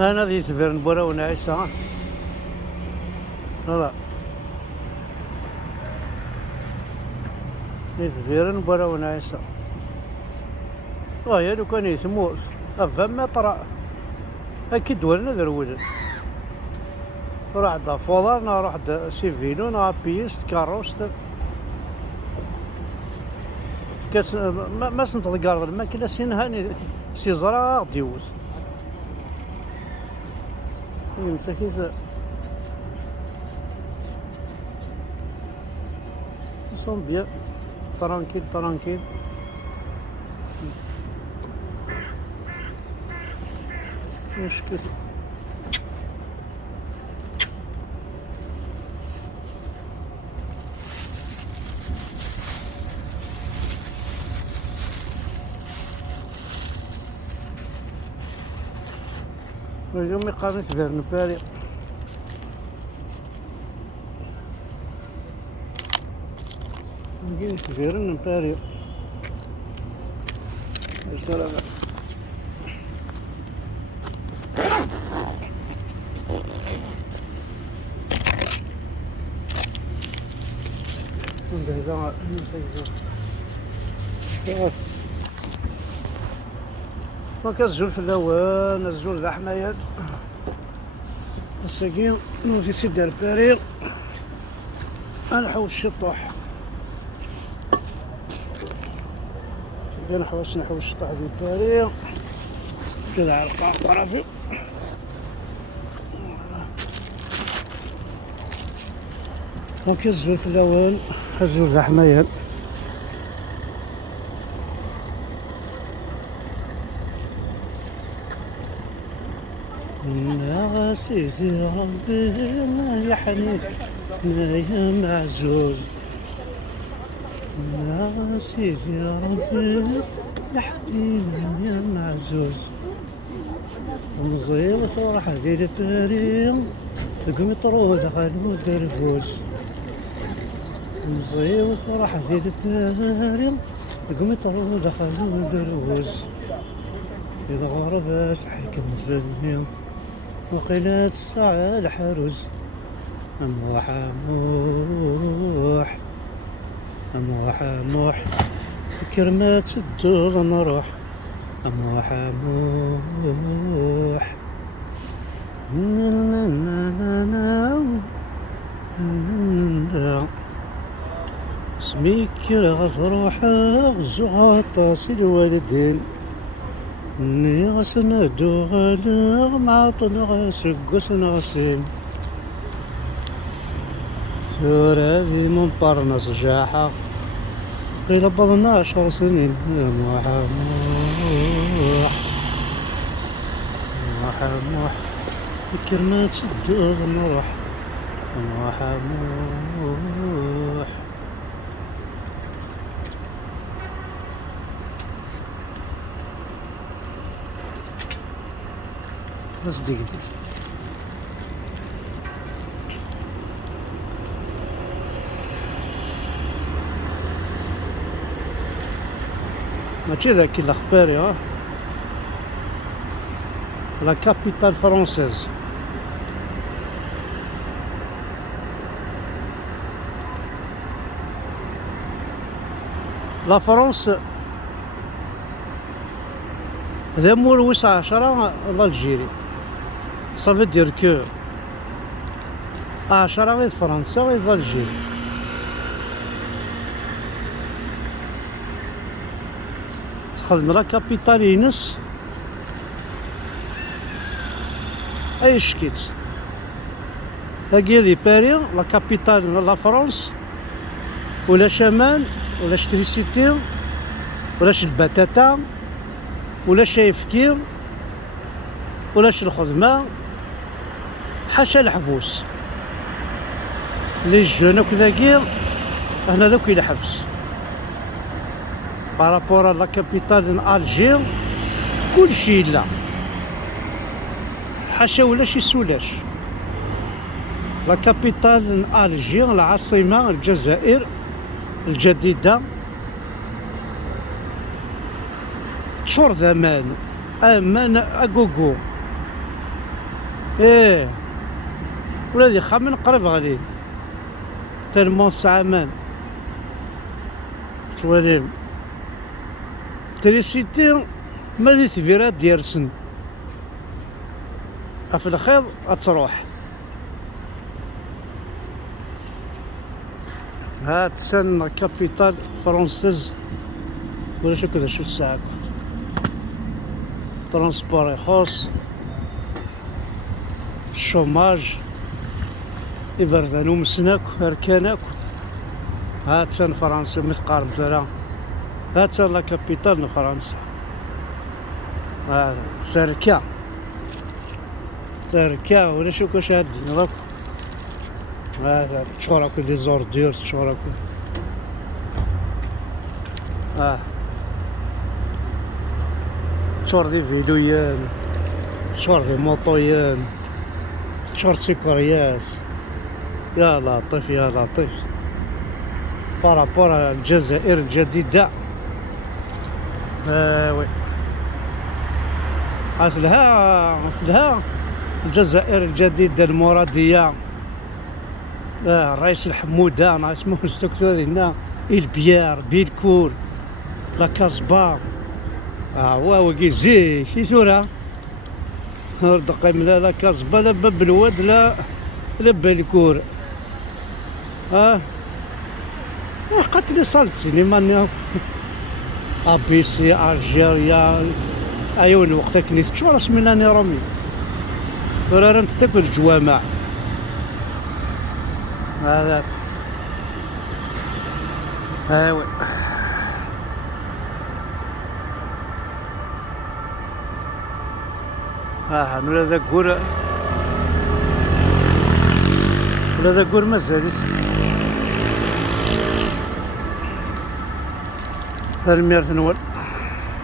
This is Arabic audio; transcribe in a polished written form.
انا ذي سفير نبورا ونعيسى لا ذي سفير نبورا ونعيسى وهي لو كان يسمو افهم مطر اكيد ولنا ذرولن راح دا فوضى راح دا سيفينو نا بيست كاروست كاس ما سنتظ قارض الماكله سين هاني سي زرا ديوز مساكين سون بيان ترانكيل ترانكيل مشكل اليوم إقامة فيرن باري نجي فيرن باري السلام دونك الزول في اللوان الزول ذا حمايات الساقين نوزي تسد البارير انا حوس الشطوح نحوس الشطوح ذي البارير كذا على القرافي دونك الزول في اللوان الزول ذا حمايات يا سيدي ربي يا حنين يا معزوز يا سيدي ربي يا حنين يا معزوز مزيل فرح ذي البريم تقوم طرود غالو درفوز مزيل فرح ذي البريم تقوم طرود غالو درفوز إذا غربت حكم في اليوم وقيلت الساعة الحروز أموح أموح أموح أموح كرمات الدور نروح أموح أموح سميك غتروح غزو طاسي الوالدين ني غسندو غالغ معطل سقوس نغسين سورة ذي منطرنس جاحة قيل بضنا 10 سنين موح موح موح موح كرمات الدوغ نروح موح موح بس دقيقة ماشي ذاك الأخباري لا كابيتال فرونسيز لا فرنسا ذا مول وسع 10 الجيري ça veut dire que 10 غير فرنسا غير الجيري تخدم لا كابيتال ينس اي شكيت هاكي هذي باري لا كابيتال لا فرنسا ولا شمال ولا شتريسيتي ولا البتاتا ولا شايفكير ولا الخدمة حاشا الحفوس لي جون هكذاكي هنا ذوك الحبس بارابور لا كابيتال الجير كلشي لا حاشا ولا شي سولاش لا كابيتال الجير العاصمة الجزائر الجديدة تشور زمان امان اكوكو ايه ولادي خا من قريب غادي تلمون ساعمان توالي تريسيتي ما دي تفيرات ديالسن في الخيط تروح هاد سن كابيتال فرونسيز ولا شو كذا شو الساعة ترونسبور يخص الشوماج إبردانو مسناك أركاناك هاد سن فرنسا متقارب ترى هاد سن لا كابيتال فرنسا هذا تركيا ولا شو كاش هادين راك هذا تشوراكو دي زوردور تشوراكو تشور دي فيديويان تشور دي موطويان تشور سيكورياس يا لطيف يا لطيف بارابور الجزائر الجديدة وي مثلها الجزائر الجديدة المرادية الرئيس الحمودة أنا اسمه الدكتور هنا البيار بيلكول لا كازبا هو كيزي شي ثورة دقيم لا كازبا لا باب الواد لا بالكور قتلي صالة سينما ابيسي الجيريا ايون وقتها كني تشور اسمناني رومي ولا انت تاكل الجوامع هذا ايوا ولا ذا كور مازالت الميرث نول